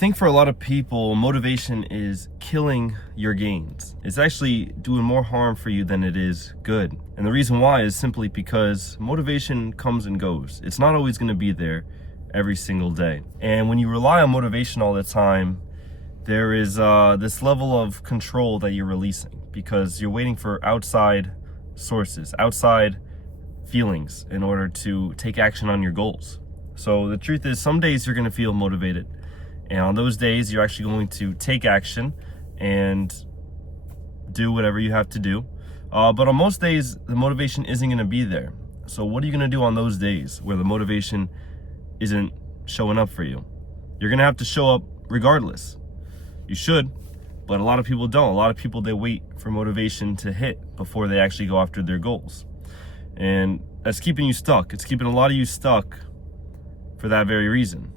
think for a lot of people, motivation is killing your gains. It's actually doing more harm for you than it is good. And the reason why is simply because motivation comes and goes. It's not always going to be there every single day. And when you rely on motivation all the time, there is this level of control that you're releasing because you're waiting for outside sources, outside feelings in order to take action on your goals. So the truth is, some days you're going to feel motivated. And on those days, you're actually going to take action and do whatever you have to do. But on most days, the motivation isn't going to be there. So what are you going to do on those days where the motivation isn't showing up for you? You're going to have to show up regardless. You should, but a lot of people don't. A lot of people, they wait for motivation to hit before they actually go after their goals. And that's keeping you stuck. It's keeping a lot of you stuck for that very reason.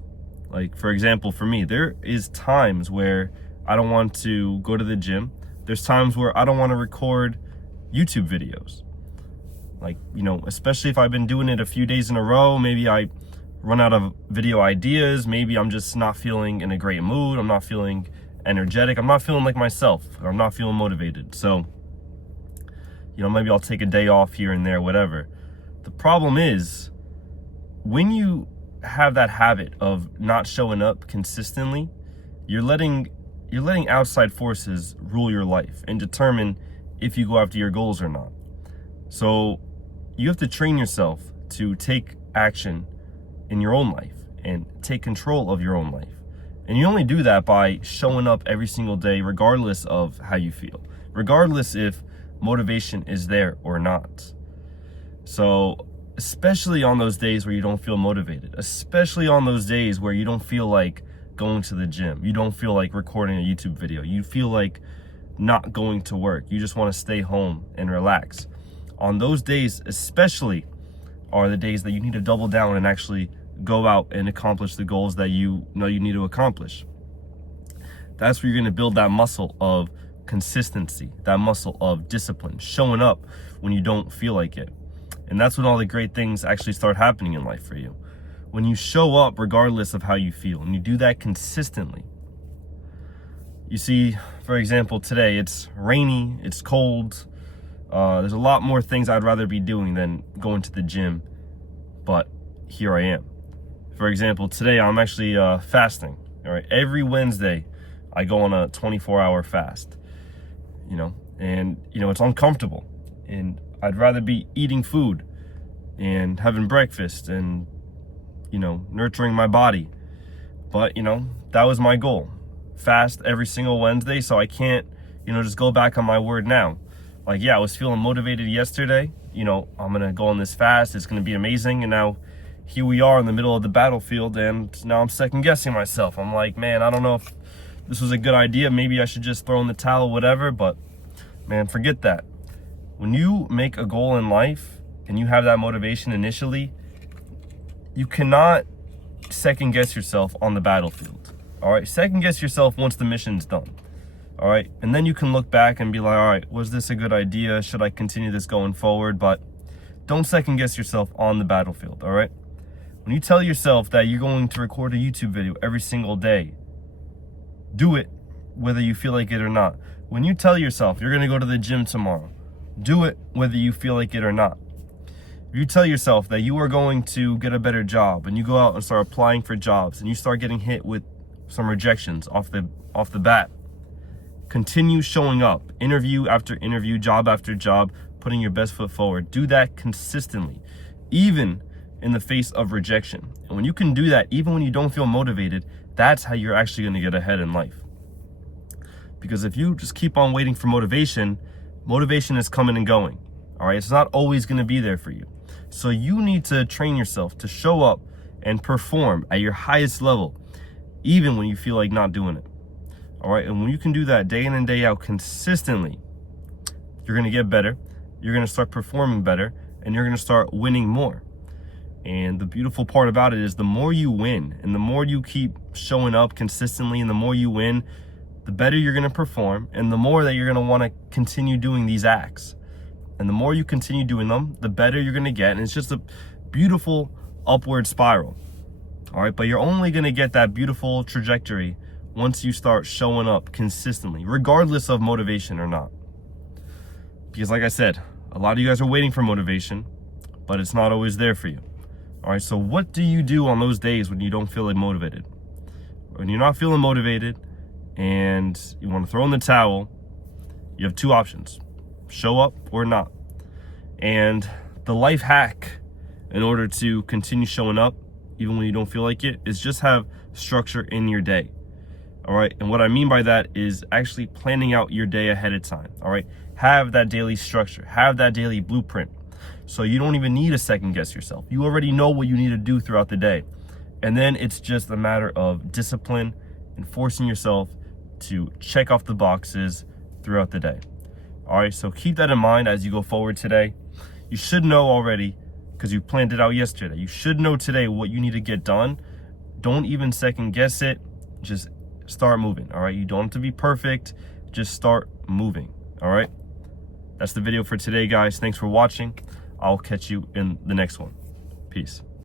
Like, for example, for me, there is times where I don't want to go to the gym. There's times where I don't want to record YouTube videos. Like, especially if I've been doing it a few days in a row, maybe I run out of video ideas. Maybe I'm just not feeling in a great mood. I'm not feeling energetic. I'm not feeling like myself. I'm not feeling motivated. So, maybe I'll take a day off here and there, whatever. The problem is, when you have that habit of not showing up consistently, you're letting outside forces rule your life and determine if you go after your goals or not. So you have to train yourself to take action in your own life and take control of your own life. And you only do that by showing up every single day, regardless of how you feel, regardless if motivation is there or not. So especially on those days where you don't feel motivated, especially on those days where you don't feel like going to the gym, you don't feel like recording a YouTube video, you feel like not going to work, you just want to stay home and relax. On those days especially are the days that you need to double down and actually go out and accomplish the goals that you know you need to accomplish. That's where you're going to build that muscle of consistency, that muscle of discipline, showing up when you don't feel like it. And that's when all the great things actually start happening in life for you. When you show up regardless of how you feel, and you do that consistently. You see, for example, today it's rainy, it's cold. There's a lot more things I'd rather be doing than going to the gym, but here I am. For example, today I'm actually fasting. All right, every Wednesday I go on a 24-hour fast. And it's uncomfortable, and I'd rather be eating food and having breakfast and, nurturing my body. But, that was my goal. Fast every single Wednesday, so I can't, just go back on my word now. Like, yeah, I was feeling motivated yesterday. I'm going to go on this fast. It's going to be amazing. And now here we are in the middle of the battlefield, and now I'm second guessing myself. I'm like, man, I don't know if this was a good idea. Maybe I should just throw in the towel, whatever. But, man, forget that. When you make a goal in life and you have that motivation initially, you cannot second guess yourself on the battlefield. All right, second guess yourself once the mission's done. All right, and then you can look back and be like, all right, was this a good idea? Should I continue this going forward? But don't second guess yourself on the battlefield. All right, when you tell yourself that you're going to record a YouTube video every single day, do it whether you feel like it or not. When you tell yourself you're going to go to the gym tomorrow, do it whether you feel like it or not. If you tell yourself that you are going to get a better job and you go out and start applying for jobs and you start getting hit with some rejections off the bat, continue showing up, interview after interview, job after job, putting your best foot forward. Do that consistently, even in the face of rejection. And when you can do that, even when you don't feel motivated, that's how you're actually going to get ahead in life. Because if you just keep on waiting for motivation is coming and going. All right, it's not always going to be there for you. So you need to train yourself to show up and perform at your highest level, even when you feel like not doing it. All right, and when you can do that day in and day out consistently, you're going to get better, you're going to start performing better, and you're going to start winning more. And the beautiful part about it is the more you win and the more you keep showing up consistently and the more you win, the better you're going to perform and the more that you're going to want to continue doing these acts. And the more you continue doing them, the better you're going to get. And it's just a beautiful upward spiral. All right, but you're only going to get that beautiful trajectory once you start showing up consistently, regardless of motivation or not. Because like I said, a lot of you guys are waiting for motivation, but it's not always there for you. All right, so what do you do on those days when you don't feel like motivated? When you're not feeling motivated and you want to throw in the towel, you have two options: show up or not. And the life hack in order to continue showing up, even when you don't feel like it, is just have structure in your day. All right, and what I mean by that is actually planning out your day ahead of time. All right, have that daily structure, have that daily blueprint. So you don't even need to second guess yourself. You already know what you need to do throughout the day. And then it's just a matter of discipline and forcing yourself to check off the boxes throughout the day. All right, so keep that in mind as you go forward today. You should know already, because you planned it out yesterday. You should know today what you need to get done. Don't even second guess it. Just start moving, all right? You don't have to be perfect. Just start moving, all right? That's the video for today, guys. Thanks for watching. I'll catch you in the next one. Peace.